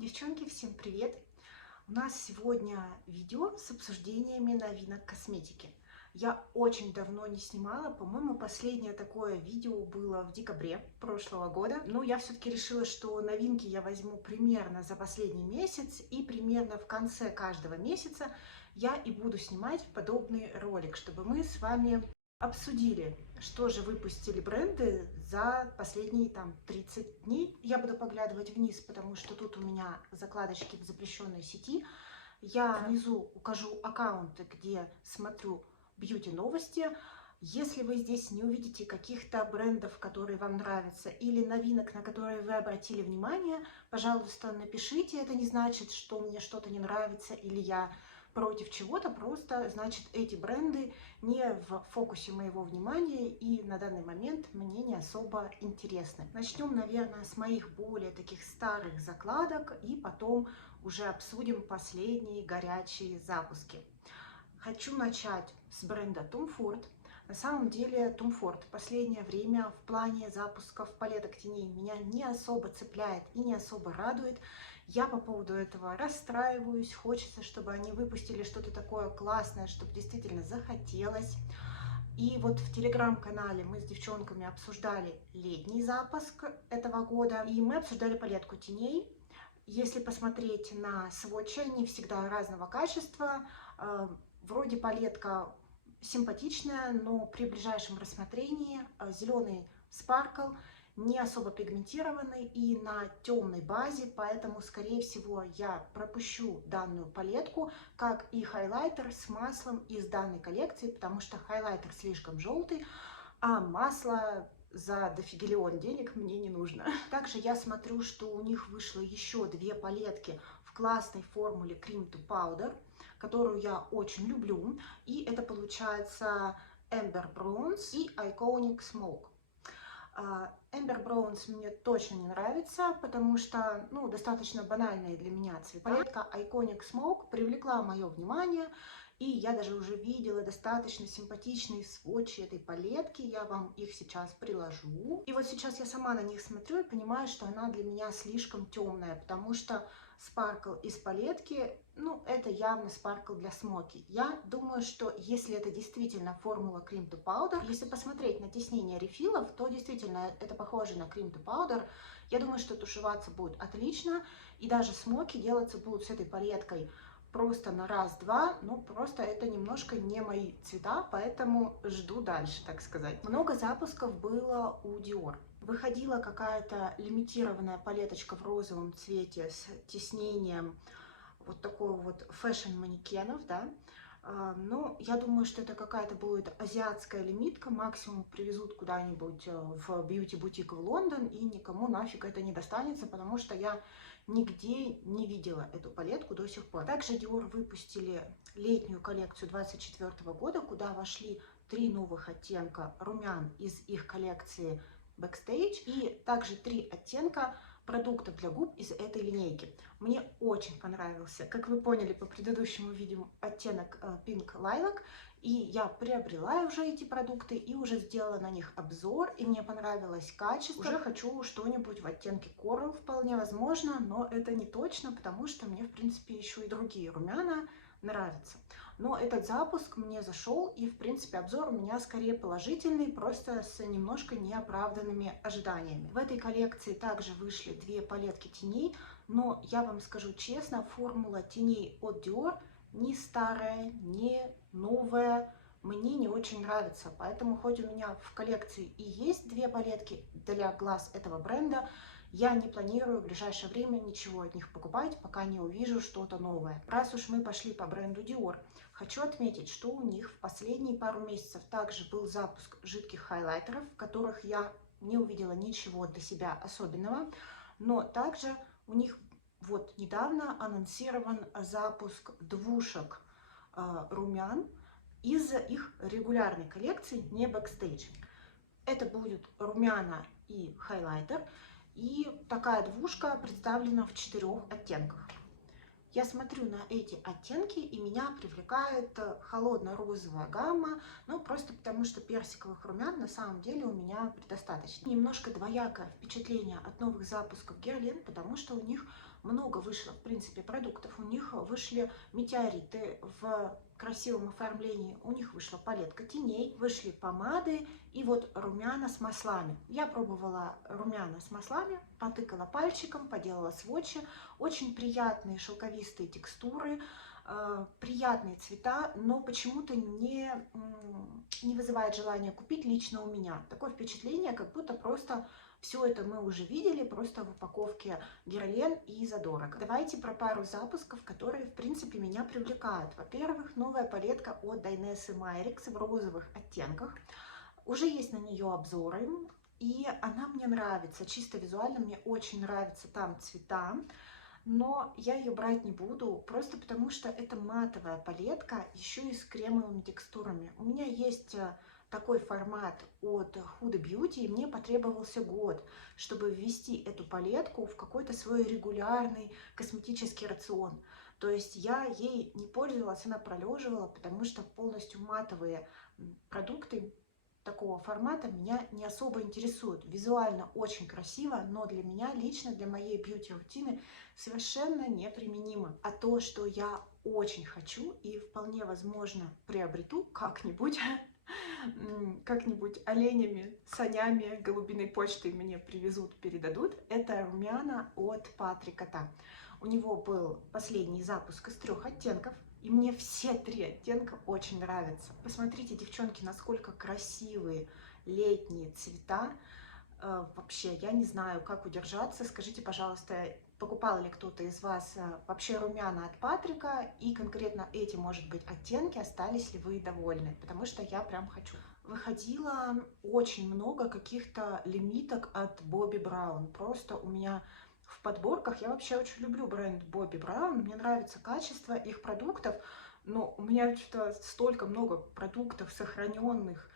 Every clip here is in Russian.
Девчонки, всем привет! У нас сегодня видео с обсуждениями новинок косметики. Я очень давно не снимала, по-моему, последнее такое видео было в декабре прошлого года. Но я все-таки решила, что новинки я возьму примерно за последний месяц, и примерно в конце каждого месяца я и буду снимать подобный ролик, чтобы мы с вами обсудили, что же выпустили бренды за последние 30 дней. Я буду поглядывать вниз, потому что тут у меня закладочки в запрещенной сети. Я внизу укажу аккаунты, где смотрю бьюти-новости. Если вы здесь не увидите каких-то брендов, которые вам нравятся, или новинок, на которые вы обратили внимание, пожалуйста, напишите. Это не значит, что мне что-то не нравится или я против чего-то, просто значит эти бренды не в фокусе моего внимания и на данный момент мне не особо интересны. Начнем, наверное, с моих более таких старых закладок и потом уже обсудим последние горячие запуски. Хочу начать с бренда Tom Ford. На самом деле Tom Ford в последнее время в плане запусков палеток теней меня не особо цепляет и не особо радует. Я по поводу этого расстраиваюсь, хочется, чтобы они выпустили что-то такое классное, чтобы действительно захотелось. И вот в телеграм-канале мы с девчонками обсуждали летний запуск этого года, и мы обсуждали палетку теней. Если посмотреть на сводчи, они всегда разного качества. Вроде палетка симпатичная, но при ближайшем рассмотрении зеленый спаркл не особо пигментированный и на темной базе, поэтому, скорее всего, я пропущу данную палетку, как и хайлайтер с маслом из данной коллекции, потому что хайлайтер слишком желтый, а масло за дофигелион денег мне не нужно. Также я смотрю, что у них вышло еще две палетки в классной формуле Cream to Powder, которую я очень люблю. И это получается Amber Bronze и Iconic Smoke. Amber Bronze мне точно не нравится, потому что, достаточно банальные для меня цвета. Палетка Iconic Smoke привлекла мое внимание, и я даже уже видела достаточно симпатичные сводчи этой палетки. Я вам их сейчас приложу. И вот сейчас я сама на них смотрю и понимаю, что она для меня слишком темная, потому что спаркл из палетки, это явно спаркл для смоки. Я думаю, что если это действительно формула Cream to Powder, если посмотреть на тиснение рефилов, то действительно это похоже на Cream to Powder. Я думаю, что тушеваться будет отлично, и даже смоки делаться будут с этой палеткой просто на раз-два, просто это немножко не мои цвета, поэтому жду дальше, так сказать. Много запусков было у Dior. Выходила какая-то лимитированная палеточка в розовом цвете с тиснением вот такого вот фэшн-манекенов, да. Но я думаю, что это какая-то будет азиатская лимитка, максимум привезут куда-нибудь в бьюти-бутик в Лондон, и никому нафиг это не достанется, потому что я нигде не видела эту палетку до сих пор. Также Dior выпустили летнюю коллекцию 2024 года, куда вошли 3 новых оттенка румян из их коллекции Backstage и также 3 оттенка продуктов для губ из этой линейки. Мне очень понравился, как вы поняли по предыдущему видео, оттенок Pink Lilac, и я приобрела уже эти продукты и уже сделала на них обзор, и мне понравилось качество. Уже хочу что-нибудь в оттенке Coral, вполне возможно, но это не точно, потому что мне, в принципе, еще и другие румяна нравятся. Но этот запуск мне зашел, и, в принципе, обзор у меня скорее положительный, просто с немножко неоправданными ожиданиями. В этой коллекции также вышли 2 палетки теней, но я вам скажу честно, формула теней от Dior не старая, не новая, мне не очень нравится. Поэтому хоть у меня в коллекции и есть 2 палетки для глаз этого бренда, я не планирую в ближайшее время ничего от них покупать, пока не увижу что-то новое. Раз уж мы пошли по бренду Dior, хочу отметить, что у них в последние пару месяцев также был запуск жидких хайлайтеров, в которых я не увидела ничего для себя особенного, но также у них вот недавно анонсирован запуск двушек румян из их регулярной коллекции, не Backstage. Это будет румяна и хайлайтер. И такая двушка представлена в 4 оттенках. Я смотрю на эти оттенки, и меня привлекает холодно-розовая гамма, просто потому что персиковых румян на самом деле у меня предостаточно. Немножко двоякое впечатление от новых запусков Guerlain, потому что у них много вышло, в принципе, продуктов. У них вышли метеориты в красивом оформлении, у них вышла палетка теней, вышли помады и вот румяна с маслами. Я пробовала румяна с маслами, потыкала пальчиком, поделала сводчи. Очень приятные шелковистые текстуры, приятные цвета, но почему-то не вызывает желания купить лично у меня. Такое впечатление, как будто просто все это мы уже видели, просто в упаковке Герлен и задорого. Давайте про пару запусков, которые, в принципе, меня привлекают. Во-первых, новая палетка от Dainese Myricks в розовых оттенках. Уже есть на нее обзоры, и она мне нравится. Чисто визуально мне очень нравятся там цвета. Но я ее брать не буду, просто потому что это матовая палетка, еще и с кремовыми текстурами. У меня есть такой формат от Huda Beauty, и мне потребовался год, чтобы ввести эту палетку в какой-то свой регулярный косметический рацион. То есть я ей не пользовалась, она пролеживала, потому что полностью матовые продукты такого формата меня не особо интересуют. Визуально очень красиво, но для меня лично, для моей бьюти-рутины совершенно неприменимо. А то, что я очень хочу и вполне возможно приобрету как-нибудь, как-нибудь оленями, санями, голубиной почтой мне привезут, передадут, это румяна от Патрика Та. У него был последний запуск из 3 оттенков, и мне все 3 оттенка очень нравятся. Посмотрите, девчонки, насколько красивые летние цвета. Вообще, я не знаю, как удержаться. Скажите, пожалуйста, покупал ли кто-то из вас вообще румяна от Патрика? И конкретно эти, может быть, оттенки, остались ли вы довольны? Потому что я прям хочу. Выходило очень много каких-то лимиток от Bobbi Brown. Просто у меня в подборках, я вообще очень люблю бренд Bobbi Brown, мне нравится качество их продуктов, но у меня что-то столько много продуктов сохраненных,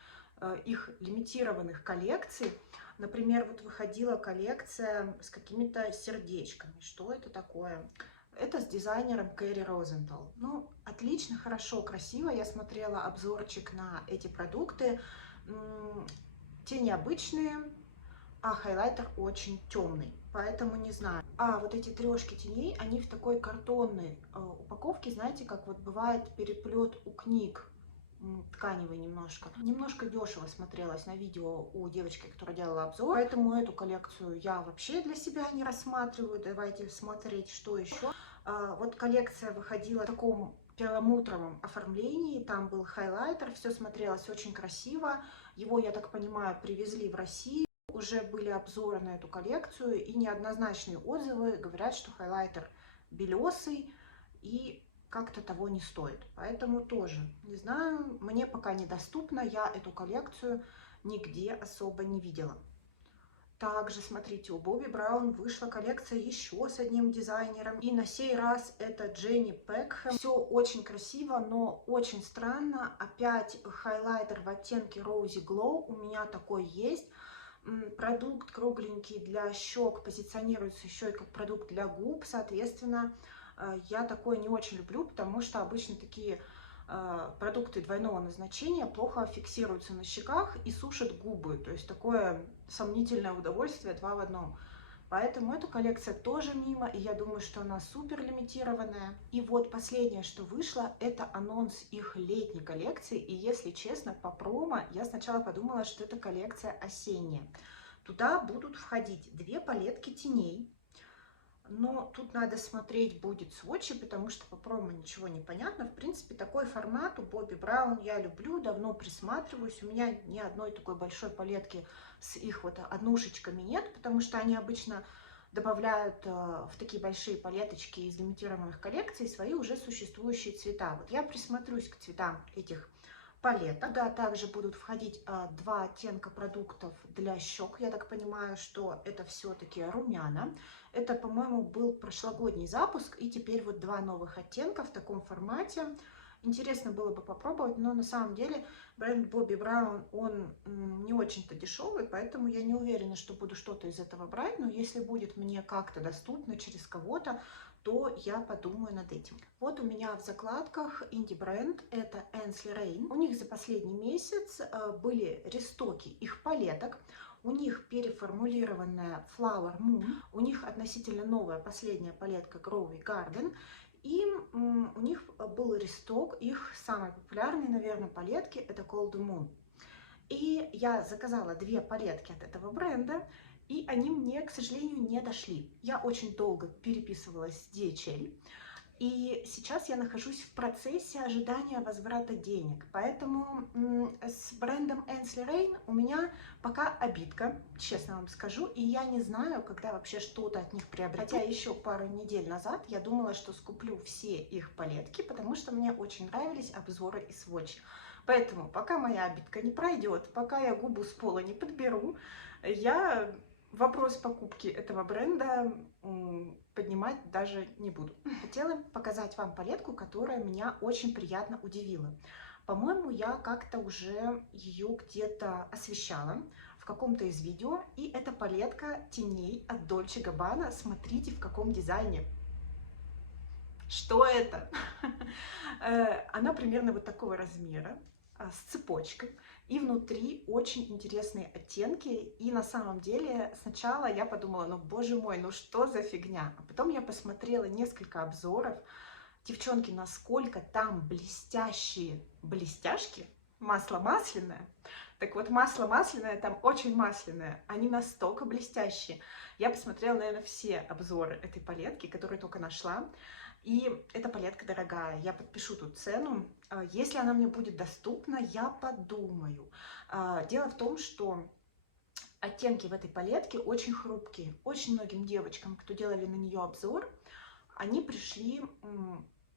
их лимитированных коллекций. Например, вот выходила коллекция с какими-то сердечками. Что это такое? Это с дизайнером Кэрри Розентал. Ну, отлично, хорошо, красиво. Я смотрела обзорчик на эти продукты. Те необычные, а хайлайтер очень темный, поэтому не знаю. А вот эти трешки теней, они в такой картонной упаковке, знаете, как вот бывает переплет у книг, тканевый немножко. Немножко дешево смотрелось на видео у девочки, которая делала обзор, поэтому эту коллекцию я вообще для себя не рассматриваю. Давайте смотреть, что еще. Вот коллекция выходила в таком перламутровом оформлении, там был хайлайтер, все смотрелось очень красиво. Его, я так понимаю, привезли в Россию. Уже были обзоры на эту коллекцию, и неоднозначные отзывы говорят, что хайлайтер белесый и как-то того не стоит. Поэтому тоже, не знаю, мне пока недоступно, я эту коллекцию нигде особо не видела. Также, смотрите, у Bobbi Brown вышла коллекция еще с одним дизайнером. И на сей раз это Дженни Пекхэм. Все очень красиво, но очень странно. Опять хайлайтер в оттенке Rosy Glow. У меня такой есть. Продукт кругленький для щек позиционируется еще и как продукт для губ. Соответственно, я такое не очень люблю, потому что обычно такие продукты двойного назначения плохо фиксируются на щеках и сушат губы. То есть такое сомнительное удовольствие 2 в 1. Поэтому эта коллекция тоже мимо, и я думаю, что она супер лимитированная. И вот последнее, что вышло, это анонс их летней коллекции. И если честно, по промо я сначала подумала, что это коллекция осенняя. Туда будут входить 2 палетки теней. Но тут надо смотреть будет сводчи, потому что по промо ничего не понятно. В принципе, такой формат у Bobbi Brown я люблю, давно присматриваюсь. У меня ни одной такой большой палетки с их вот однушечками нет, потому что они обычно добавляют в такие большие палеточки из лимитированных коллекций свои уже существующие цвета. Вот я присмотрюсь к цветам этих палеток. Да, также будут входить 2 оттенка продуктов для щек. Я так понимаю, что это все-таки румяна. Это, по-моему, был прошлогодний запуск, и теперь вот 2 новых оттенка в таком формате. Интересно было бы попробовать, но на самом деле бренд Bobbi Brown, он не очень-то дешевый, поэтому я не уверена, что буду что-то из этого брать, но если будет мне как-то доступно через кого-то, то я подумаю над этим. Вот у меня в закладках инди-бренд, это Ainsley Rain. У них за последний месяц были рестоки их палеток. У них переформулированная Flower Moon, у них относительно новая последняя палетка Growy Garden, и у них был ресток их самой популярной, наверное, палетки, это Cold Moon. И я заказала 2 палетки от этого бренда, и они мне, к сожалению, не дошли. Я очень долго переписывалась с DHL, и сейчас я нахожусь в процессе ожидания возврата денег. Поэтому с брендом Ainsley Rain у меня пока обидка, честно вам скажу, и я не знаю, когда вообще что-то от них приобрету. Хотя еще пару недель назад я думала, что скуплю все их палетки, потому что мне очень нравились обзоры и сводчи. Поэтому пока моя обидка не пройдет, пока я губу с пола не подберу, я вопрос покупки этого бренда поднимать даже не буду. Хотела показать вам палетку, которая меня очень приятно удивила. По-моему, я как-то уже ее где-то освещала в каком-то из видео. И это палетка теней от Dolce Gabbana. Смотрите, в каком дизайне. Что это? Она примерно вот такого размера, с цепочкой. И внутри очень интересные оттенки. И на самом деле сначала я подумала, ну боже мой, ну что за фигня? А потом я посмотрела несколько обзоров. Девчонки, насколько там блестящие блестяшки. Масло масляное. Так вот, масло масляное там очень масляное. Они настолько блестящие. Я посмотрела, наверное, все обзоры этой палетки, которые только нашла. И эта палетка дорогая, я подпишу тут цену. Если она мне будет доступна, я подумаю. Дело в том, что оттенки в этой палетке очень хрупкие. Очень многим девочкам, кто делали на нее обзор, они пришли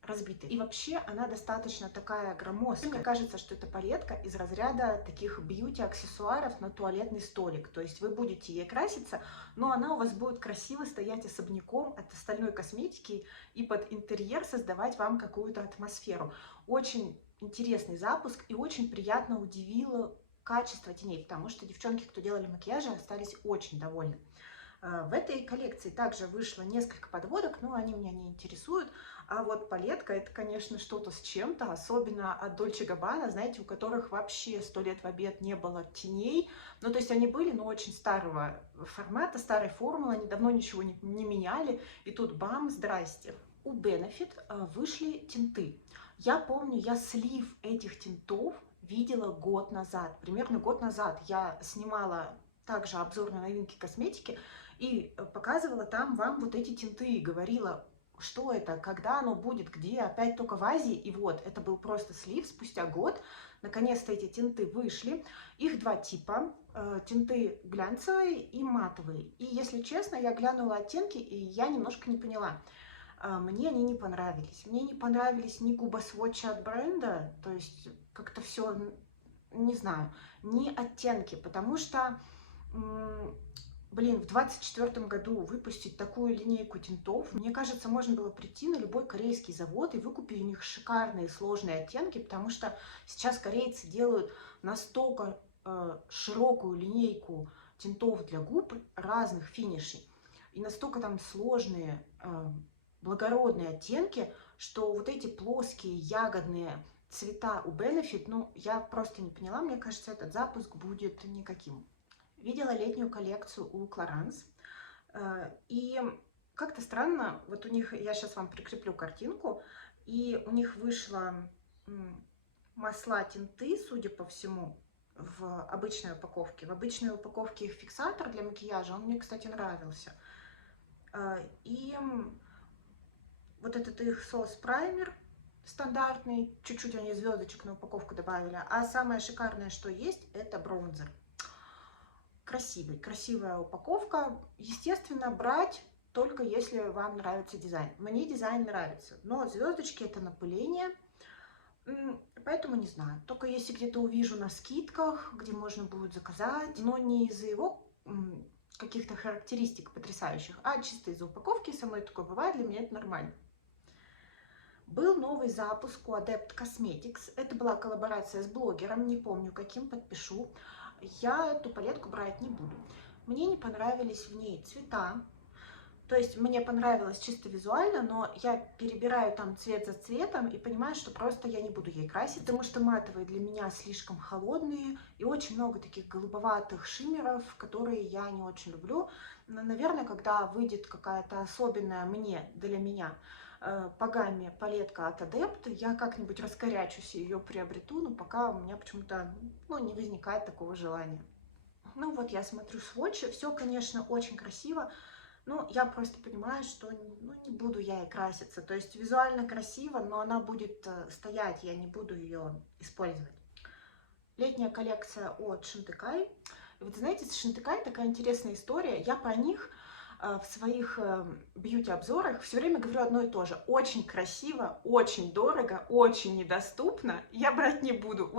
разбитые. И вообще она достаточно такая громоздкая. Мне кажется, что эта палетка из разряда таких бьюти-аксессуаров на туалетный столик. То есть вы будете ей краситься, но она у вас будет красиво стоять особняком от остальной косметики и под интерьер создавать вам какую-то атмосферу. Очень интересный запуск и очень приятно удивило качество теней, потому что девчонки, кто делали макияжи, остались очень довольны. В этой коллекции также вышло несколько подводок, но они меня не интересуют. А вот палетка — это, конечно, что-то с чем-то, особенно от Dolce Gabbana, знаете, у которых вообще 100 лет в обед не было теней. Ну, то есть они были, но очень старого формата, старой формулы, они давно ничего не меняли. И тут бам, здрасте. У Benefit вышли тинты. Я помню, я слив этих тинтов видела год назад. Примерно год назад я снимала также обзор на новинки косметики и показывала там вам вот эти тинты, и говорила, что это, когда оно будет, где, опять только в Азии. И вот, это был просто слив спустя год. Наконец-то эти тинты вышли. Их 2 типа, тинты глянцевые и матовые. И если честно, я глянула оттенки, и я немножко не поняла. Мне они не понравились. Мне не понравились ни губосводчи от бренда, то есть как-то все, не знаю, ни оттенки, потому что, блин, в 2024 году выпустить такую линейку тинтов, мне кажется, можно было прийти на любой корейский завод и выкупить у них шикарные сложные оттенки, потому что сейчас корейцы делают настолько широкую линейку тинтов для губ разных финишей и настолько там сложные благородные оттенки, что вот эти плоские ягодные цвета у Benefit, ну, я просто не поняла, мне кажется, этот запуск будет никаким. Видела летнюю коллекцию у Clarins, и как-то странно, вот у них, я сейчас вам прикреплю картинку, и у них вышло масла тинты, судя по всему, в обычной упаковке. В обычной упаковке их фиксатор для макияжа, он мне, кстати, нравился. И вот этот их соус-праймер стандартный, чуть-чуть они звездочек на упаковку добавили. А самое шикарное, что есть, это бронзер. Красивый, красивая упаковка. Естественно, брать только если вам нравится дизайн. Мне дизайн нравится, но звездочки — это напыление, поэтому не знаю. Только если где-то увижу на скидках, где можно будет заказать, но не из-за его каких-то характеристик потрясающих, а чисто из-за упаковки. Со мной такое бывает, для меня это нормально. Был новый запуск у Adept Cosmetics. Это была коллаборация с блогером, не помню каким, подпишу. Я эту палетку брать не буду. Мне не понравились в ней цвета. То есть мне понравилось чисто визуально, но я перебираю там цвет за цветом и понимаю, что просто я не буду ей красить, потому что матовые для меня слишком холодные и очень много таких голубоватых шиммеров, которые я не очень люблю. Но, наверное, когда выйдет какая-то особенная для меня по гамме палетка от Adept, я как-нибудь раскорячусь и ее приобрету, но пока у меня почему-то не возникает такого желания. Ну вот я смотрю сводчи, все, конечно, очень красиво. Ну, я просто понимаю, что не буду я ей краситься. То есть визуально красиво, но она будет стоять, я не буду ее использовать. Летняя коллекция от Шинтекай. И вот знаете, с Шинтекай такая интересная история. Я про них в своих бьюти-обзорах все время говорю одно и то же. Очень красиво, очень дорого, очень недоступно. Я брать не буду.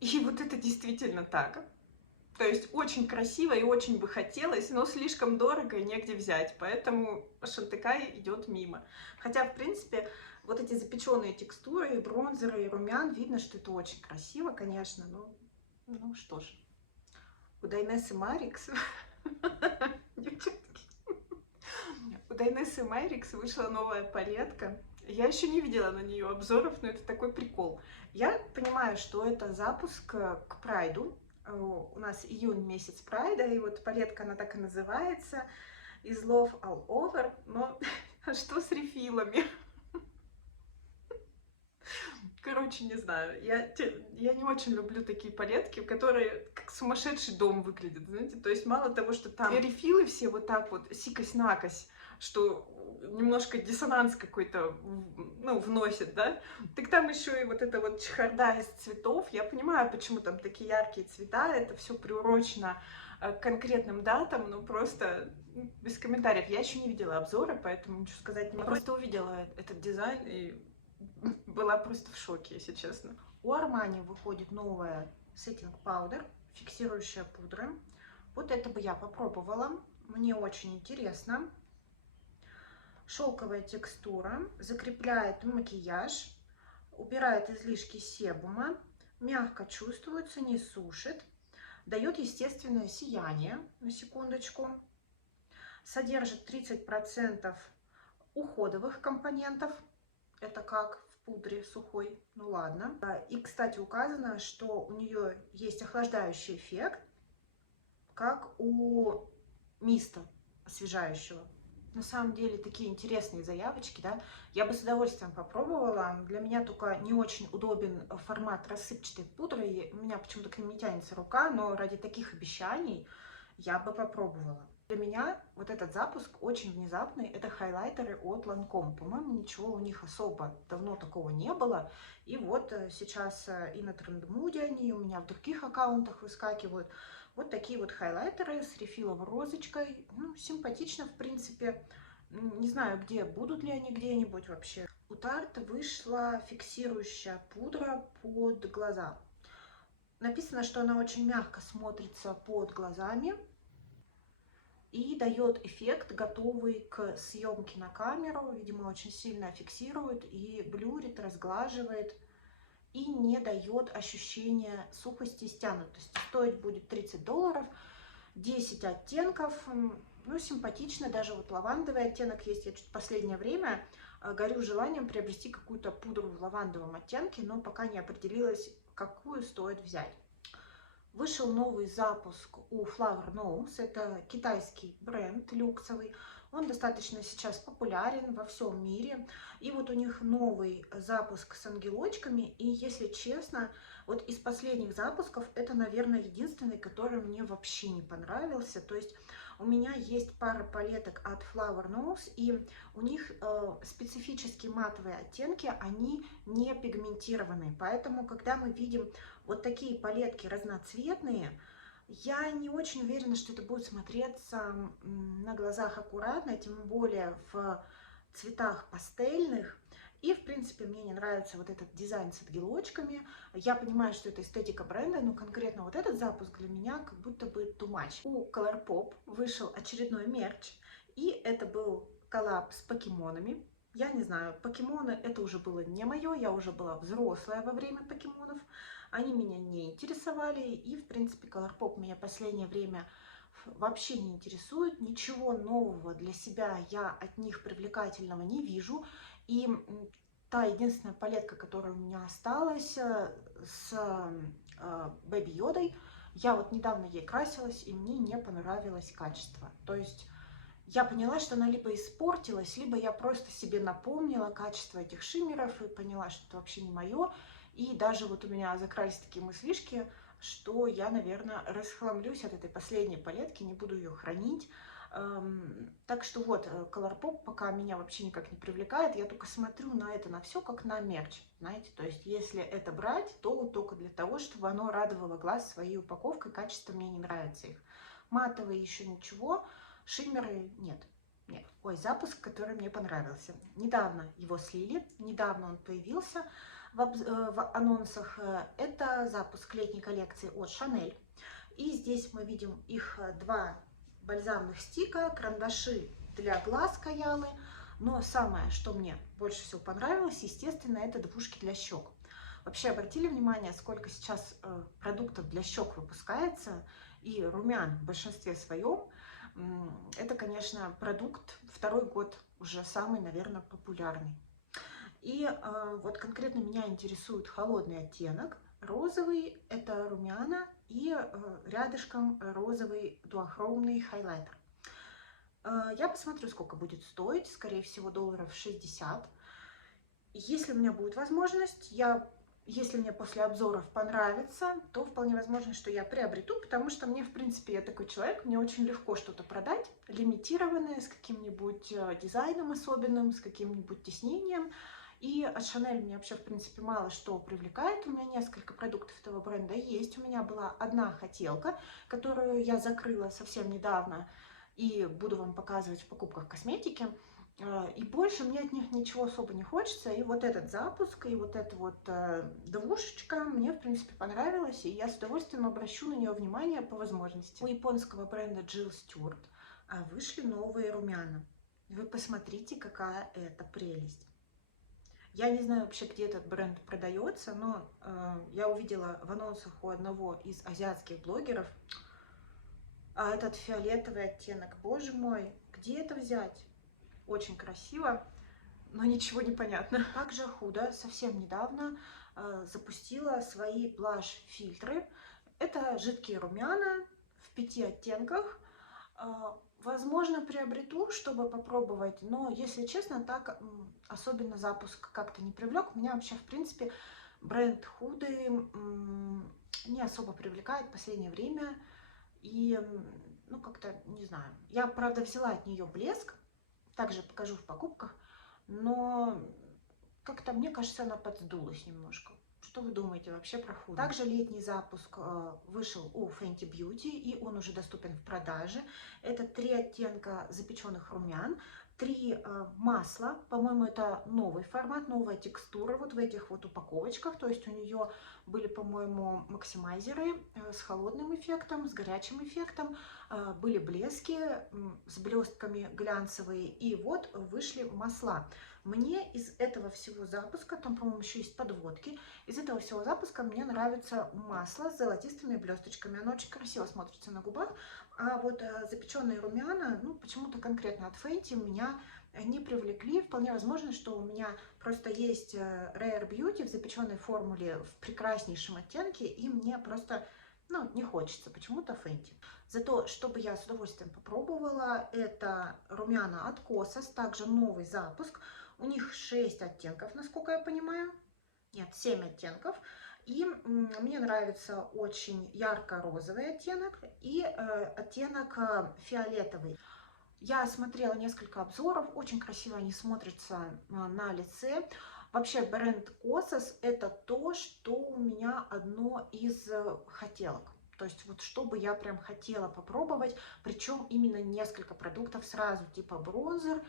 И вот это действительно так. То есть очень красиво и очень бы хотелось, но слишком дорого и негде взять. Поэтому Шинтекай идет мимо. Хотя, в принципе, вот эти запеченные текстуры, и бронзеры, и румян, видно, что это очень красиво, конечно. Ну что ж. У Дайнессы Марикс... У Дайнессы Марикс вышла новая палетка. Я еще не видела на нее обзоров, но это такой прикол. Я понимаю, что это запуск к Прайду. У нас июнь месяц Прайда, и вот палетка, она так и называется, Is Love All Over, но что с рефилами? Короче, не знаю, я не очень люблю такие палетки, которые как сумасшедший дом выглядят, знаете, то есть мало того, что там рефилы все вот так вот сикось-накось, что немножко диссонанс какой-то, вносит, да, так там еще и вот эта вот чехарда из цветов. Я понимаю, почему там такие яркие цвета, это все приурочено к конкретным датам, но просто без комментариев. Я еще не видела обзора, поэтому ничего сказать не могу. Просто увидела этот дизайн и была просто в шоке, если честно. У Armani выходит новая Setting Powder, фиксирующая пудра. Вот это бы я попробовала, мне очень интересно. Шелковая текстура, закрепляет макияж, убирает излишки себума, мягко чувствуется, не сушит, дает естественное сияние, на секундочку, содержит 30% уходовых компонентов, это как в пудре сухой, ну ладно. И, кстати, указано, что у нее есть охлаждающий эффект, как у миста освежающего. На самом деле такие интересные заявочки, да, я бы с удовольствием попробовала. Для меня только не очень удобен формат рассыпчатой пудры, и у меня почему-то к ним не тянется рука, но ради таких обещаний я бы попробовала. Для меня вот этот запуск очень внезапный, это хайлайтеры от Lancome. По-моему, ничего у них особо давно такого не было, и вот сейчас и на Трендмуде они, и у меня в других аккаунтах выскакивают. Вот такие вот хайлайтеры с рефиловой розочкой. Ну, симпатично, в принципе. Не знаю, где, будут ли они где-нибудь вообще. У Tarte вышла фиксирующая пудра под глаза. Написано, что она очень мягко смотрится под глазами и дает эффект, готовый к съемке на камеру. Видимо, очень сильно фиксирует и блюрит, разглаживает. И не дает ощущения сухости и стянутости. Стоить будет $30, 10 оттенков, ну, симпатично, даже вот лавандовый оттенок есть. Я чуть в последнее время горю желанием приобрести какую-то пудру в лавандовом оттенке, но пока не определилась, какую стоит взять. Вышел новый запуск у Flower Nose, это китайский бренд люксовый. Он достаточно сейчас популярен во всем мире. И вот у них новый запуск с ангелочками. И если честно, вот из последних запусков это, наверное, единственный, который мне вообще не понравился. То есть у меня есть пара палеток от Flower Nose, и у них специфические матовые оттенки, они не пигментированные. Поэтому, когда мы видим вот такие палетки разноцветные, я не очень уверена, что это будет смотреться на глазах аккуратно, тем более в цветах пастельных. И, в принципе, мне не нравится вот этот дизайн с ангелочками. Я понимаю, что это эстетика бренда, но конкретно вот этот запуск для меня как будто бы too much. У Colourpop вышел очередной мерч, и это был коллаб с покемонами. Я не знаю, покемоны это уже было не мое, я уже была взрослая во время покемонов. Они меня не интересовали, и, в принципе, Colourpop меня в последнее время вообще не интересуют, ничего нового для себя я от них привлекательного не вижу. И та единственная палетка, которая у меня осталась с Baby Йодой, я вот недавно ей красилась, и мне не понравилось качество. То есть я поняла, что она либо испортилась, либо я просто себе напомнила качество этих шиммеров и поняла, что это вообще не мое. И даже вот у меня закрались такие мыслишки, что я, наверное, расхламлюсь от этой последней палетки, не буду ее хранить. Так что вот, Colourpop пока меня вообще никак не привлекает, я только смотрю на это, на все как на мерч, знаете, то есть если это брать, то только для того, чтобы оно радовало глаз своей упаковкой, качество мне не нравится их. Матовые еще ничего, шиммеры нет. Нет. Ой, запуск, который мне понравился. Недавно его слили, недавно он появился в анонсах. Это запуск летней коллекции от Chanel. И здесь мы видим их два бальзамных стика, карандаши для глаз Каялы. Но самое, что мне больше всего понравилось, естественно, это двушки для щек. Вообще обратили внимание, сколько сейчас продуктов для щек выпускается, и румян в большинстве своем. Это, конечно, продукт второй год уже самый, наверное, популярный. И вот конкретно меня интересует холодный оттенок. Розовый – это румяна, и рядышком розовый дуохромный хайлайтер. Я посмотрю, сколько будет стоить, скорее всего, долларов 60. Если у меня будет возможность, если мне после обзоров понравится, то вполне возможно, что я приобрету, потому что мне, в принципе, я такой человек, мне очень легко что-то продать, лимитированное, с каким-нибудь дизайном особенным, с каким-нибудь тиснением. И от Chanel меня вообще, в принципе, мало что привлекает. У меня несколько продуктов этого бренда есть. У меня была одна хотелка, которую я закрыла совсем недавно, и буду вам показывать в покупках косметики. И больше мне от них ничего особо не хочется. И вот этот запуск, и вот эта вот двушечка мне, в принципе, понравилась. И я с удовольствием обращу на нее внимание по возможности. У японского бренда Jill Stuart вышли новые румяна. Вы посмотрите, какая это прелесть. Я не знаю вообще, где этот бренд продается, но я увидела в анонсах у одного из азиатских блогеров. А этот фиолетовый оттенок, боже мой, где это взять? Очень красиво, но ничего не понятно. Также Huda совсем недавно запустила свои блаш-фильтры. Это жидкие румяна в 5 оттенках. Возможно, приобрету, чтобы попробовать, но, если честно, так особенно запуск как-то не привлек. Меня вообще, в принципе, бренд Huda не особо привлекает в последнее время. И, ну, как-то, не знаю. Я, правда, взяла от нее блеск, также покажу в покупках, но как-то, мне кажется, она подсдулась немножко. Что вы думаете вообще про Huda? Также летний запуск вышел у Fenty Beauty, и он уже доступен в продаже. Это 3 оттенка запеченных румян, 3 масла. По-моему, это новый формат, новая текстура вот в этих вот упаковочках. То есть у нее были, по-моему, максимайзеры с холодным эффектом, с горячим эффектом. Были блески с блестками глянцевые. И вот вышли масла. Мне из этого всего запуска, там, по-моему, еще есть подводки, из этого всего запуска мне нравится масло с золотистыми блесточками. Оно очень красиво смотрится на губах. А вот запеченные румяна, ну, почему-то конкретно от Fenty меня не привлекли. Вполне возможно, что у меня просто есть Rare Beauty в запеченной формуле в прекраснейшем оттенке, и мне просто, ну, не хочется почему-то Fenty. Зато, чтобы я с удовольствием попробовала, это румяна от Kosas, также новый запуск. У них 6 оттенков, насколько я понимаю. Нет, 7 оттенков. И мне нравится очень ярко-розовый оттенок и оттенок фиолетовый. Я смотрела несколько обзоров, очень красиво они смотрятся на лице. Вообще бренд Kosas это то, что у меня одно из хотелок. То есть вот что бы я прям хотела попробовать, причем именно несколько продуктов сразу, типа бронзер,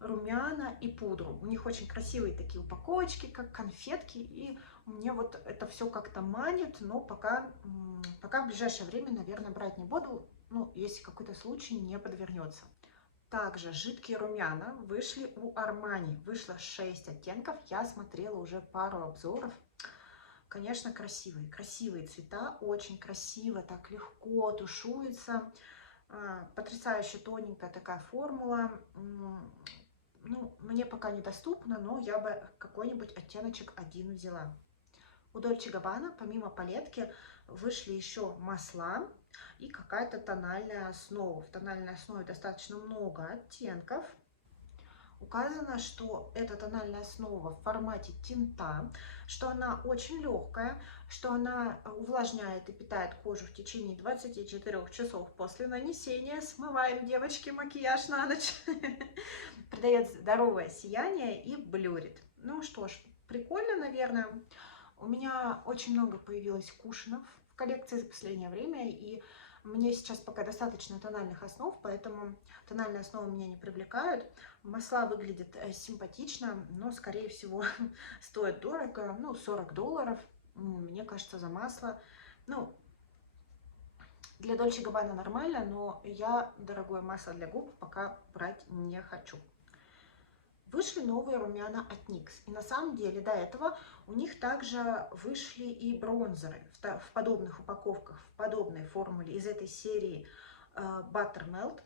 румяна и пудру. У них очень красивые такие упаковочки, как конфетки, и мне вот это все как-то манит, но пока в ближайшее время, наверное, брать не буду, ну, если какой-то случай не подвернется. Также жидкие румяна вышли у Armani, вышло 6 оттенков, я смотрела уже пару обзоров. Конечно, красивые цвета, очень красиво, так легко тушуется. Потрясающе тоненькая такая формула. Ну, мне пока недоступна, но я бы какой-нибудь оттеночек один взяла. У Dolce Gabbana помимо палетки вышли еще масла и какая-то тональная основа. В тональной основе достаточно много оттенков. Указано, что эта тональная основа в формате тинта, что она очень легкая, что она увлажняет и питает кожу в течение 24 часов после нанесения. Смываем, девочки, макияж на ночь. Придает здоровое сияние и блюрит. Ну что ж, прикольно, наверное. У меня очень много появилось кушанов в коллекции за последнее время, и мне сейчас пока достаточно тональных основ, поэтому тональные основы меня не привлекают. Масла выглядят симпатично, но, скорее всего, стоят дорого, ну, $40, мне кажется, за масло. Ну, для Dolce Gabbana нормально, но я дорогое масло для губ пока брать не хочу. Вышли новые румяна от NYX. И на самом деле до этого у них также вышли и бронзеры в подобных упаковках, в подобной формуле из этой серии Buttermelt.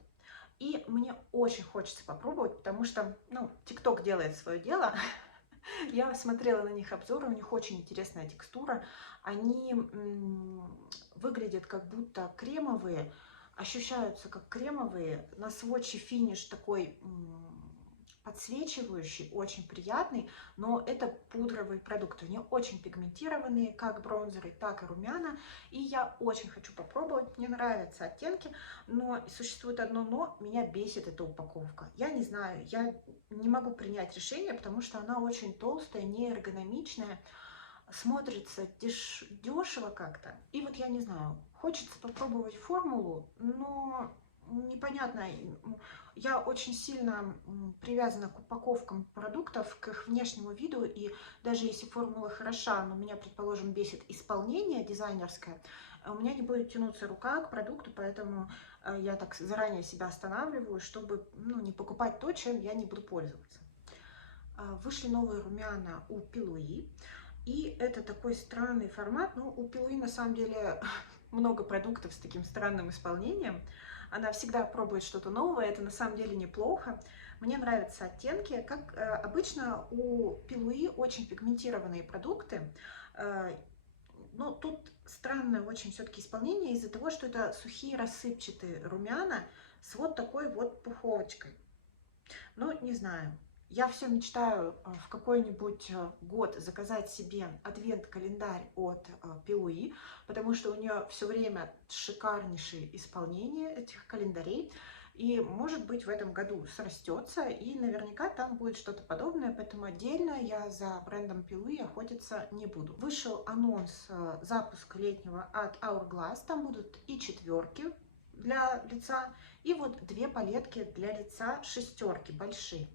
И мне очень хочется попробовать, потому что, ну, TikTok делает свое дело. Я смотрела на них обзоры, у них очень интересная текстура. Они выглядят как будто кремовые, ощущаются как кремовые. На сводче финиш такой подсвечивающий, очень приятный, но это пудровые продукты. Они очень пигментированные, как бронзеры, так и румяна. И я очень хочу попробовать. Мне нравятся оттенки, но существует одно но. Меня бесит эта упаковка. Я не знаю, я не могу принять решение, потому что она очень толстая, неэргономичная, смотрится дешево как-то. И вот я не знаю, хочется попробовать формулу, но непонятно. Я очень сильно привязана к упаковкам продуктов, к их внешнему виду, и даже если формула хороша, но меня, предположим, бесит исполнение дизайнерское, у меня не будет тянуться рука к продукту, поэтому я так заранее себя останавливаю, чтобы, ну, не покупать то, чем я не буду пользоваться. Вышли новые румяна у Пилуи, и это такой странный формат. Ну, у Пилуи на самом деле много продуктов с таким странным исполнением. Она всегда пробует что-то новое, это на самом деле неплохо. Мне нравятся оттенки. Как обычно, у Пилуи очень пигментированные продукты. Но тут странное очень все-таки исполнение из-за того, что это сухие рассыпчатые румяна с вот такой вот пуховочкой. Ну, не знаю. Я все мечтаю в какой-нибудь год заказать себе адвент-календарь от Пилуи, потому что у нее все время шикарнейшее исполнение этих календарей. И, может быть, в этом году срастется, и наверняка там будет что-то подобное, поэтому отдельно я за брендом Пилуи охотиться не буду. Вышел анонс запуска летнего от Hourglass, там будут и четверки для лица, и вот две палетки для лица, шестерки большие.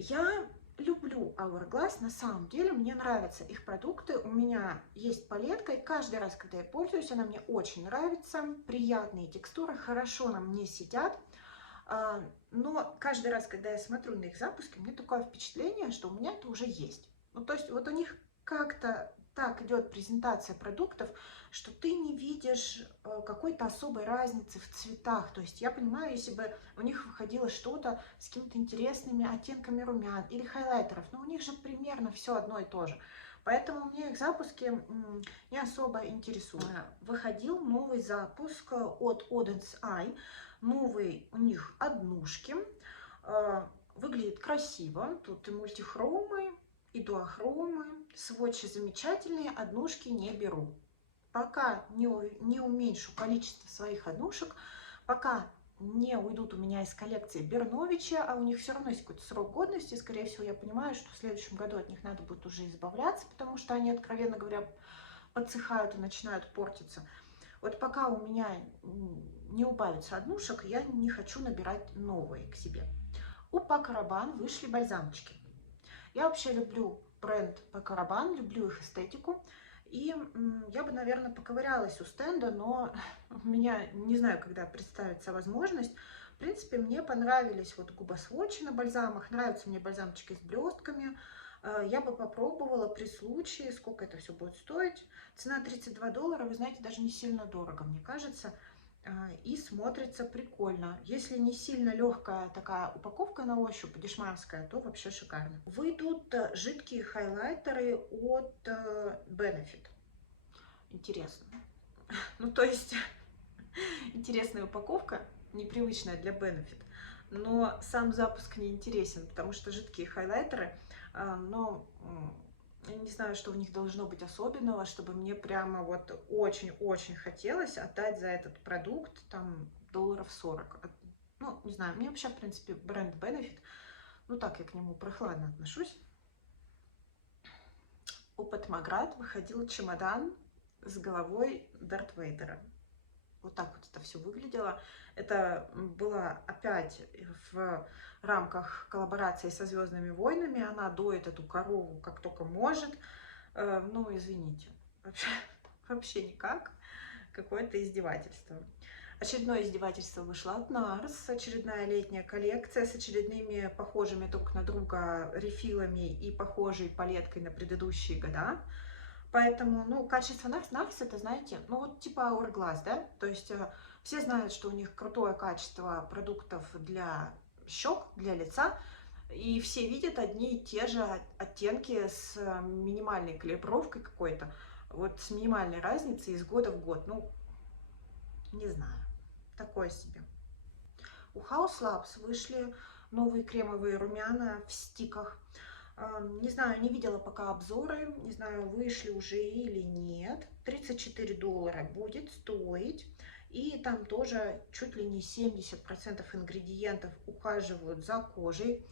Я люблю Hourglass, на самом деле, мне нравятся их продукты. У меня есть палетка, и каждый раз, когда я пользуюсь, она мне очень нравится. Приятные текстуры, хорошо на мне сидят. Но каждый раз, когда я смотрю на их запуски, мне такое впечатление, что у меня это уже есть. Ну, то есть вот у них как-то так идет презентация продуктов, что ты не видишь какой-то особой разницы в цветах. То есть я понимаю, если бы у них выходило что-то с какими-то интересными оттенками румян или хайлайтеров, но у них же примерно все одно и то же. Поэтому мне их запуски не особо интересуют. Выходил новый запуск от Auden's Eye. Новые у них однушки. Выглядит красиво. Тут и мультихромы, и дуохромы. Сводчи замечательные, однушки не беру. Пока не уменьшу количество своих однушек, пока не уйдут у меня из коллекции Берновича, а у них все равно есть какой-то срок годности, скорее всего, я понимаю, что в следующем году от них надо будет уже избавляться, потому что они, откровенно говоря, подсыхают и начинают портиться. Вот пока у меня не убавится однушек, я не хочу набирать новые к себе. У Paco Rabanne вышли бальзамчики. Я вообще люблю бренд Paco Rabanne, люблю их эстетику. И я бы, наверное, поковырялась у стенда, но у меня, не знаю, когда представится возможность. В принципе, мне понравились вот губосводчи на бальзамах, нравятся мне бальзамчики с блестками. Я бы попробовала при случае, сколько это все будет стоить. Цена $32, вы знаете, даже не сильно дорого, мне кажется. и смотрится прикольно. Если не сильно легкая такая упаковка на ощупь, дешманская, то вообще шикарно. Выйдут жидкие хайлайтеры от Benefit. Интересно. Ну, то есть, интересная упаковка, непривычная для Benefit, но сам запуск не интересен, потому что жидкие хайлайтеры, но я не знаю, что в них должно быть особенного, чтобы мне прямо вот очень-очень хотелось отдать за этот продукт там $40. Ну, не знаю, мне вообще, в принципе, бренд Benefit, ну так, я к нему прохладно отношусь. У Патмаград выходил чемодан с головой Дарт Вейдера. Вот так вот это все выглядело. Это была опять в рамках коллаборации со Звездными войнами. Она доит эту корову как только может. Ну, извините, вообще никак. Какое-то издевательство. Очередное издевательство вышло от NARS. Очередная летняя коллекция с очередными похожими друг на друга рефилами и похожей палеткой на предыдущие года. Поэтому, ну, качество NARS это, знаете, ну, вот типа Hourglass, да? То есть все знают, что у них крутое качество продуктов для щек, для лица, и все видят одни и те же оттенки с минимальной калибровкой какой-то, вот с минимальной разницей из года в год. Ну, не знаю, такое себе. У Haus Labs вышли новые кремовые румяна в стиках. Не знаю, не видела пока обзоры, не знаю, вышли уже или нет. $34 будет стоить. И там тоже чуть ли не 70% ингредиентов ухаживают за кожей.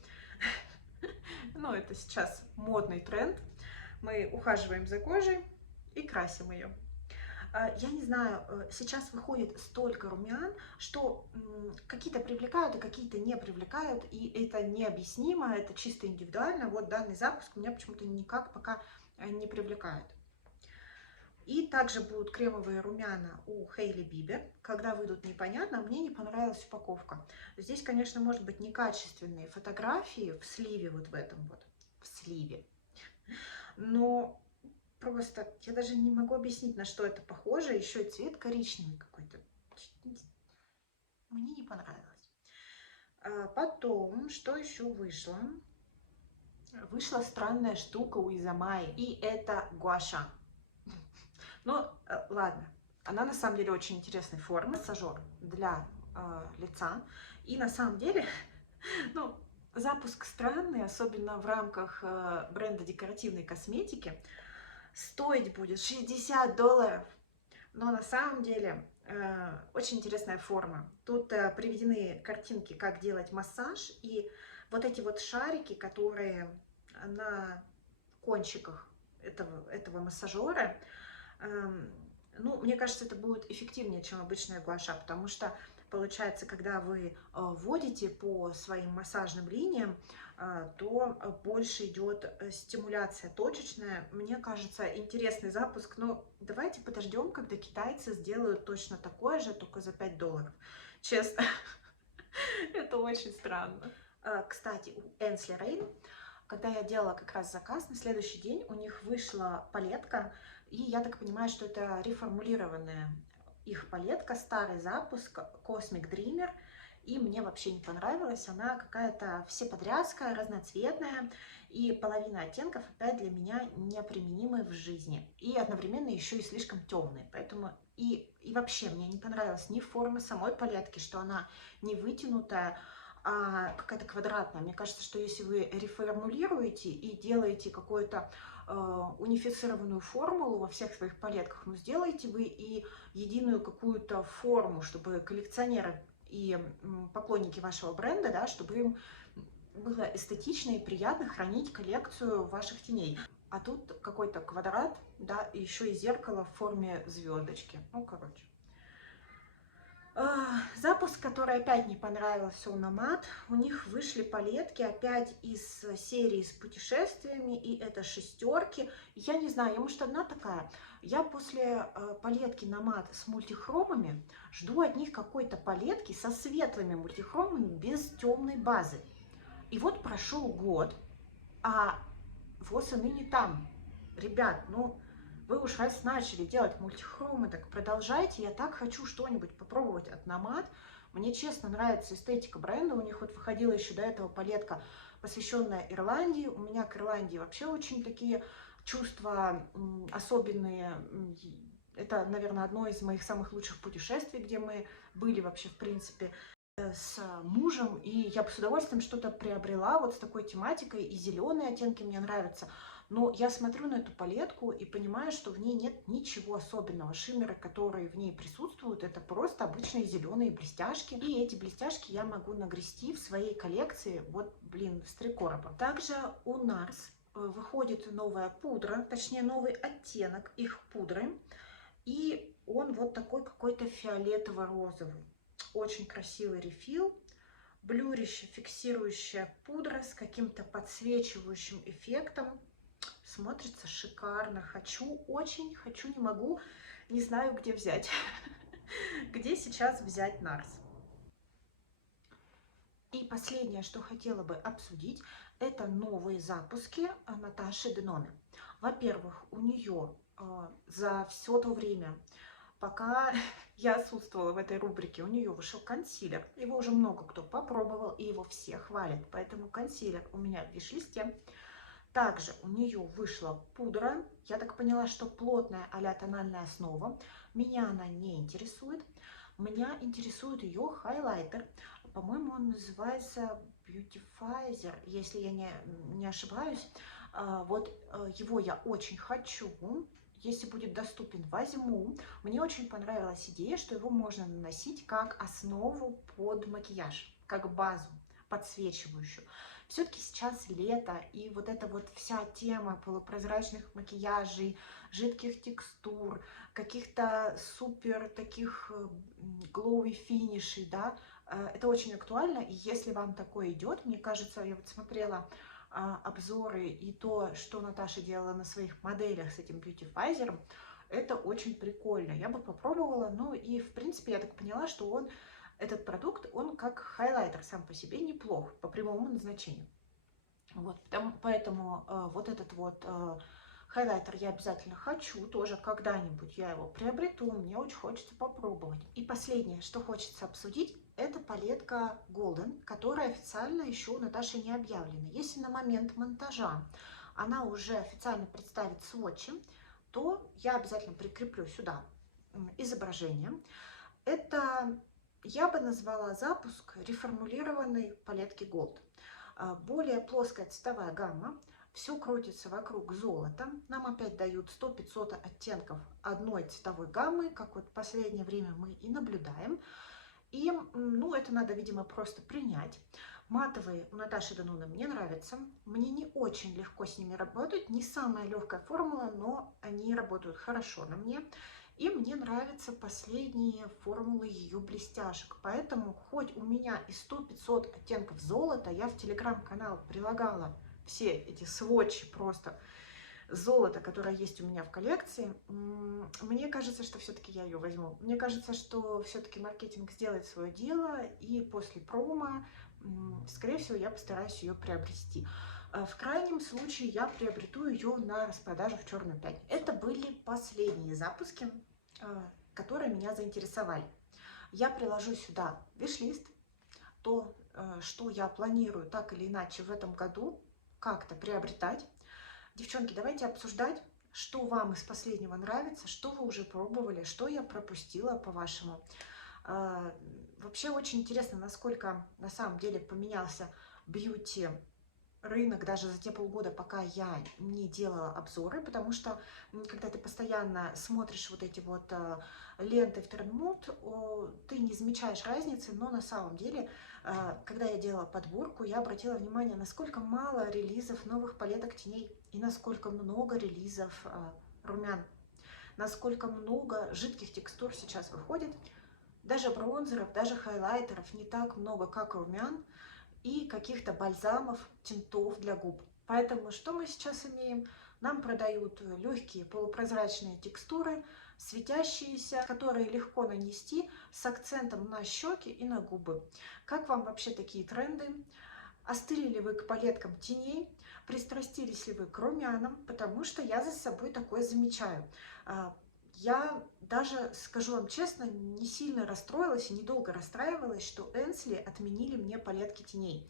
Ну, это сейчас модный тренд. Мы ухаживаем за кожей и красим ее. Я не знаю, сейчас выходит столько румян, что какие-то привлекают, а какие-то не привлекают, и это необъяснимо, это чисто индивидуально. Вот данный запуск меня почему-то никак пока не привлекает. И также будут кремовые румяна у Хейли Бибер. Когда выйдут, непонятно, мне не понравилась упаковка. Здесь, конечно, может быть некачественные фотографии в сливе, вот в этом вот, в сливе. Но просто я даже не могу объяснить, на что это похоже. Еще и цвет коричневый какой-то. Мне не понравилось. Потом, что еще вышло? Вышла странная штука у Изамаи, и это гуаша. Ну, ладно. Она на самом деле очень интересной формы. Массажер для лица. И на самом деле, ну, запуск странный, особенно в рамках бренда декоративной косметики. Стоить будет $60. Но на самом деле очень интересная форма. Тут приведены картинки, как делать массаж. И вот эти вот шарики, которые на кончиках этого массажера, ну, мне кажется, это будет эффективнее, чем обычная гуаша, потому что получается, когда вы вводите по своим массажным линиям, то больше идет стимуляция точечная. Мне кажется, интересный запуск, но давайте подождем, когда китайцы сделают точно такое же, только за $5. Честно, это очень странно. Кстати, у Ensleigh Rein, когда я делала как раз заказ, на следующий день у них вышла палетка, и я так понимаю, что это реформулированная их палетка, старый запуск Cosmic Dreamer, и мне вообще не понравилась. Она какая-то всеподрядская, разноцветная, и половина оттенков опять для меня неприменимы в жизни. И одновременно еще и слишком темные. Поэтому и вообще мне не понравилась ни форма самой палетки, что она не вытянутая, а какая-то квадратная. Мне кажется, что если вы реформулируете и делаете какую-то унифицированную формулу во всех своих палетках, ну сделайте вы и единую какую-то форму, чтобы коллекционеры и поклонники вашего бренда, да, чтобы им было эстетично и приятно хранить коллекцию ваших теней. А тут какой-то квадрат, да, и еще и зеркало в форме звездочки. Ну, короче. Запуск, который опять не понравился у Nomad. У них вышли палетки опять из серии с путешествиями, и это шестерки. Я не знаю, я, может, одна такая. Я после палетки Nomad с мультихромами жду от них какой-то палетки со светлыми мультихромами без темной базы. И вот прошел год, а вот и ныне там. Ребят, ну Вы уж раз начали делать мультихромы, так продолжайте. Я так хочу что-нибудь попробовать от Nomad. Мне честно нравится эстетика бренда. У них вот выходила еще до этого палетка, посвященная Ирландии. У меня к Ирландии вообще очень такие чувства особенные. Это, наверное, одно из моих самых лучших путешествий, где мы были вообще, в принципе, с мужем, и я бы с удовольствием что-то приобрела вот с такой тематикой, и зеленые оттенки мне нравятся. Но я смотрю на эту палетку и понимаю, что в ней нет ничего особенного. Шиммеры, которые в ней присутствуют, это просто обычные зеленые блестяшки. И эти блестяшки я могу нагрести в своей коллекции, вот, блин, с 3 короба. Также у NARS выходит новая пудра, точнее новый оттенок их пудры. И он вот такой какой-то фиолетово-розовый. Очень красивый рефил. Блюрище, фиксирующая пудра с каким-то подсвечивающим эффектом. Смотрится шикарно. Хочу, очень хочу, не могу. Не знаю, где взять. Где сейчас взять NARS. И последнее, что хотела бы обсудить, это новые запуски Наташи Деноне. Во-первых, у нее за все то время, пока я отсутствовала в этой рубрике, у нее вышел консилер. Его уже много кто попробовал, и его все хвалят. Поэтому консилер у меня в виш-листе. Также у нее вышла пудра. Я так поняла, что плотная а-ля тональная основа. Меня она не интересует. Меня интересует ее хайлайтер. По-моему, он называется Beautifizer, если я не ошибаюсь. Вот его я очень хочу. Если будет доступен, возьму. Мне очень понравилась идея, что его можно наносить как основу под макияж, как базу подсвечивающую. Все-таки сейчас лето, и вот эта вот вся тема полупрозрачных макияжей, жидких текстур, каких-то супер таких глоуи финишей, да, это очень актуально. И если вам такое идет, мне кажется, я вот смотрела обзоры и то, что Наташа делала на своих моделях с этим бьютифайзером, это очень прикольно. Я бы попробовала. Ну и в принципе я так поняла, что этот продукт, он как хайлайтер сам по себе неплох по прямому назначению. Вот, поэтому вот этот вот хайлайтер я обязательно хочу, тоже когда-нибудь я его приобрету, мне очень хочется попробовать. И последнее, что хочется обсудить, это палетка Golden, которая официально еще у Наташи не объявлена. Если на момент монтажа она уже официально представит сводчи, то я обязательно прикреплю сюда изображение. Это я бы назвала запуск реформулированной палетки Gold. Более плоская цветовая гамма, все крутится вокруг золота. Нам опять дают 100-500 оттенков одной цветовой гаммы, как вот в последнее время мы и наблюдаем. И, ну, это надо, видимо, просто принять. Матовые у Наташи Деноне мне нравятся. Мне не очень легко с ними работать. Не самая легкая формула, но они работают хорошо на мне. И мне нравятся последние формулы ее блестяшек. Поэтому хоть у меня и 100-500 оттенков золота, я в телеграм-канал прилагала все эти сводчи просто золото, которое есть у меня в коллекции, мне кажется, что все-таки я ее возьму. Мне кажется, что все-таки маркетинг сделает свое дело, и после промо, скорее всего, я постараюсь ее приобрести. В крайнем случае я приобрету ее на распродажу в Черную пятницу. Это были последние запуски, которые меня заинтересовали. Я приложу сюда виш-лист, то, что я планирую так или иначе в этом году как-то приобретать. Девчонки, давайте обсуждать, что вам из последнего нравится, что вы уже пробовали, что я пропустила, по-вашему. Вообще очень интересно, насколько на самом деле поменялся бьюти рынок даже за те полгода, пока я не делала обзоры, потому что когда ты постоянно смотришь вот эти вот ленты в Трендмуд, ты не замечаешь разницы, но на самом деле, когда я делала подборку, я обратила внимание, насколько мало релизов новых палеток теней и насколько много релизов румян, насколько много жидких текстур сейчас выходит, даже бронзеров, даже хайлайтеров не так много, как румян, и каких-то бальзамов, тинтов для губ. Поэтому что мы сейчас имеем? Нам продают легкие полупрозрачные текстуры, светящиеся, которые легко нанести с акцентом на щеки и на губы. Как вам вообще такие тренды? Остыли ли вы к палеткам теней? Пристрастились ли вы к румянам? Потому что я за собой такое замечаю. Я даже, скажу вам честно, не сильно расстроилась и недолго расстраивалась, что Энсли отменили мне палетки теней.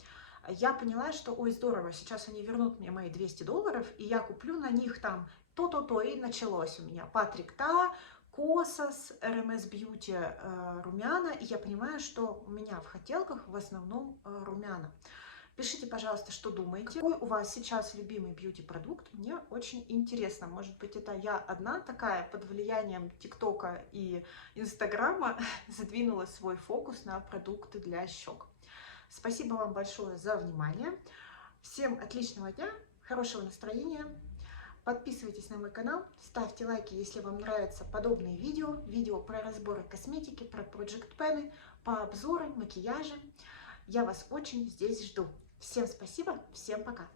Я поняла, что, ой, здорово, сейчас они вернут мне мои $200, и я куплю на них там то-то-то, и началось у меня Патрик Та, Косас, RMS Beauty румяна, и я понимаю, что у меня в хотелках в основном румяна. Пишите, пожалуйста, что думаете. Какой у вас сейчас любимый бьюти-продукт? Мне очень интересно. Может быть, это я одна такая под влиянием ТикТока и Инстаграма задвинула свой фокус на продукты для щек. Спасибо вам большое за внимание. Всем отличного дня, хорошего настроения. Подписывайтесь на мой канал, ставьте лайки, если вам нравятся подобные видео про разборы косметики, про Project Pen, по обзорам, макияжи. Я вас очень здесь жду. Всем спасибо, всем пока!